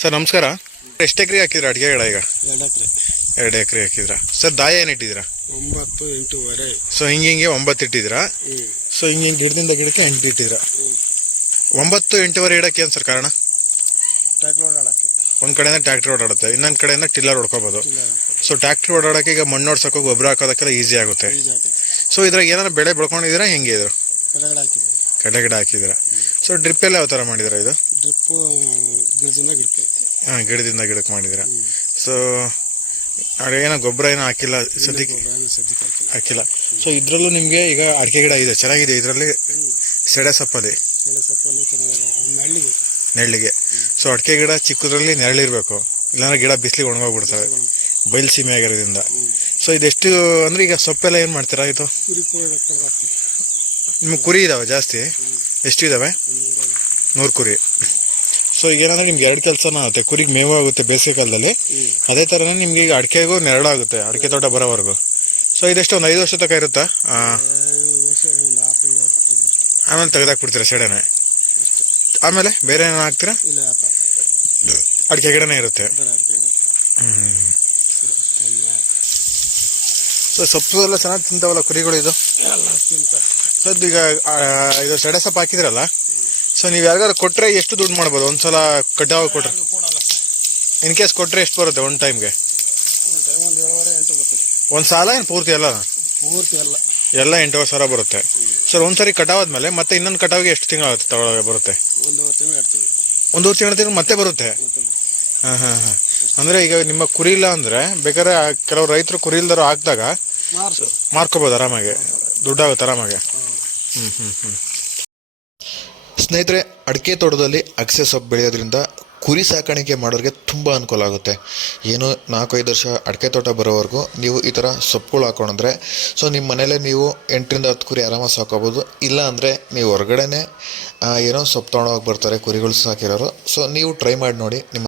Sir ನಮಸ್ಕಾರ. ಎಷ್ಟು ಎಕರೆ ಹಾಕಿದ್ರಾ ಅಡಿಕೆ ಗಿಡ ಈಗ? 2 ಎಕರೆ. 2 ಎಕರೆ ಹಾಕಿದ್ರಾ ಸರ್? ದಾಯ ಏನು ಇಟ್ಟಿದ್ದೀರಾ? 9, 8.5. ಸೊ ಹಿಂಗೆ 9 ಇಟ್ಟಿದ್ದೀರಾ? ಸೊ ಹಿಂಗೆ ಗಿಡದಿಂದ ಗಿಡಕ್ಕೆ 8 ಇಟ್ಟಿದ್ದೀರಾ? 9, 8.5 ಇಡಕ್ಕೆ ಏನು ಸರ್ ಕಾರಣ? ಟ್ರ್ಯಾಕ್ಟರ್ ಓಡಾಡಕ್ಕೆ. ಒಂದು ಕಡೆಯಿಂದ ಟ್ರ್ಯಾಕ್ಟರ್ ಓಡಾಡುತ್ತೆ, ಇನ್ನೊಂದು ಕಡೆಯಿಂದ ಟಿಲ್ಲರ್ ಹೊಡ್ಕೋಬೋದು. ಸೊ ಟ್ರ್ಯಾಕ್ಟರ್ ಓಡಾಡೋಕ್ಕೆ ಈಗ ಮಣ್ಣು ಹೊಡ್ಸೋಕೆ ಗೊಬ್ಬರ ಹಾಕೋದಕ್ಕೆಲ್ಲ ಈಸಿ ಆಗುತ್ತೆ. ಸೊ ಇದ್ರಾಗ ಏನಾದ್ರು ಬೆಳೆ ಬೆಳ್ಕೊಂಡಿದ್ದೀರಾ ಹೆಂಗೆ? ಇದು ಕಡೆ ಹಾಕಿದ್ದೀರಾ. ಸೊ ಡ್ರಿಪ್ ಎಲ್ಲ ಯಾವ ಥರ ಮಾಡಿದ್ದೀರಾ? ಇದು ಡ್ರಿಪ್ಪು ಗಿಡದಿಂದ ಗಿಡಕ್ಕೆ. ಹಾಂ, ಗಿಡದಿಂದ ಗಿಡಕ್ಕೆ ಮಾಡಿದ್ದೀರಾ. ಸೊ ಏನೋ ಗೊಬ್ಬರ ಏನೋ ಹಾಕಿಲ್ಲ ಸದ್ಯಕ್ಕೆ? ಹಾಕಿಲ್ಲ. ಸೊ ಇದರಲ್ಲೂ ನಿಮಗೆ ಈಗ ಅಡಿಕೆ ಗಿಡ ಇದೆ, ಚೆನ್ನಾಗಿದೆ. ಇದರಲ್ಲಿ ಸೆಡೆ ಸೊಪ್ಪಲ್ಲಿ ನೆರಳಿಗೆ. ಸೊ ಅಡಿಕೆ ಗಿಡ ಚಿಕ್ಕದ್ರಲ್ಲಿ ನೆರಳಿರಬೇಕು, ಇಲ್ಲಾಂದ್ರೆ ಗಿಡ ಬಿಸಿಲಿಗೆ ಒಣಗೋಗ್ಬಿಡ್ತವೆ ಬಯಲು ಸೀಮೆ ಆಗಿರೋದ್ರಿಂದ. ಸೊ ಇದೆಷ್ಟು ಅಂದರೆ ಈಗ ಸೊಪ್ಪೆಲ್ಲ ಏನು ಮಾಡ್ತೀರಾ? ಇದು ನಿಮ್ಗೆ ಕುರಿ ಇದಾವೆ ಜಾಸ್ತಿ? ಎಷ್ಟು ಇದ್ದಾವೆ? 100 ಕುರಿ. ಸೊ ಈಗೇನಂದ್ರೆ ನಿಮ್ಗೆ 2 ಕೆಲಸನ ಆಗುತ್ತೆ. ಕುರಿಗೆ ಮೇವು ಆಗುತ್ತೆ ಬೇಸಿಗೆ ಕಾಲದಲ್ಲಿ, ಅದೇ ಥರನೇ ನಿಮ್ಗೆ ಈಗ ಅಡಿಕೆಗೂ ನೆರಳಾಗುತ್ತೆ ಅಡಿಕೆ ತೋಟ ಬರೋವರೆಗೂ. ಸೊ ಇದೆಷ್ಟು ಒಂದು 5 ವರ್ಷ ತನಕ ಇರುತ್ತಾ? ಆಮೇಲೆ ತೆಗೆದಾಕ್ಬಿಡ್ತೀರಾ ಸೆಡೆನೆ? ಆಮೇಲೆ ಬೇರೆ ಏನೋ ಹಾಕ್ತೀರಾ? ಅಡಿಕೆ ಗಿಡನೇ ಇರುತ್ತೆ. ಸೊ ಸೊಪ್ಪು ಎಲ್ಲ ಚೆನ್ನಾಗಿ ತಿಂತಾವಲ್ಲ ಕುರಿಗಳು? ಇದು ಸೊ ಈಗ ಇದು ಸೆಡೆ ಸೊಪ್ಪು ಹಾಕಿದ್ರಲ್ಲ, ಸೊ ನೀವು ಯಾರಿಗಾರು ಕೊಟ್ಟರೆ ಎಷ್ಟು ದುಡ್ಡು ಮಾಡ್ಬೋದು ಒಂದ್ಸಲ ಕಟಾವು ಕೊಟ್ರೆ? ಇನ್ ಕೇಸ್ ಕೊಟ್ಟರೆ ಎಷ್ಟು ಬರುತ್ತೆ ಒಂದು ಟೈಮ್ಗೆ? ಒಂದು ಸಾಲ ಏನು ಪೂರ್ತಿ ಎಲ್ಲ? ಎಲ್ಲ 8,000 ಬರುತ್ತೆ. ಸರ್ ಒಂದ್ಸರಿ ಕಟಾವಾದ್ಮೇಲೆ ಮತ್ತೆ ಇನ್ನೊಂದು ಕಟಾವಿಗೆ ಎಷ್ಟು ತಿಂಗಳು ಬರುತ್ತೆ? 1 ತಿಂಗಳು ಮತ್ತೆ ಬರುತ್ತೆ. ಹಾಂ. ಅಂದರೆ ಈಗ ನಿಮ್ಮ ಕುರಿ ಇಲ್ಲ ಅಂದರೆ ಬೇಕಾದ್ರೆ ಕೆಲವು ರೈತರು ಕುರಿ ಇಲ್ದಾರು ಹಾಕಿದಾಗ ಮಾರ್ಕೋಬೋದು ಆರಾಮಾಗಿ, ದುಡ್ಡಾಗುತ್ತೆ ಆರಾಮಾಗಿ. ಸ್ನೇಹಿತರೆ, ಅಡಿಕೆ ತೋಟದಲ್ಲಿ ಅಗಸೆ ಸೊಪ್ಪು ಬೆಳೆಯೋದ್ರಿಂದ ಕುರಿ ಸಾಕಾಣಿಕೆ ಮಾಡೋರಿಗೆ ತುಂಬ ಅನುಕೂಲ ಆಗುತ್ತೆ. ಏನು 4-5 ವರ್ಷ ಅಡಿಕೆ ತೋಟ ಬರೋವರೆಗೂ ನೀವು ಈ ಥರ ಸೊಪ್ಪುಗಳು ಹಾಕೊಂಡ್ರೆ ಸೊ ನಿಮ್ಮ ಮನೇಲೆ ನೀವು 8ರಿಂದ 10 ಕುರಿ ಆರಾಮಾಗಿ ಸಾಕೋಬೋದು. ಇಲ್ಲ ಅಂದರೆ ನೀವು ಹೊರಗಡೆನೇ ಏನೋ ಸೊಪ್ಪು ತೊಗೊಂಡೋಗಿ ಬರ್ತಾರೆ ಕುರಿಗಳು ಸಾಕಿರೋರು. ಸೊ ನೀವು ಟ್ರೈ ಮಾಡಿ ನೋಡಿ. ನಿಮ್ಮ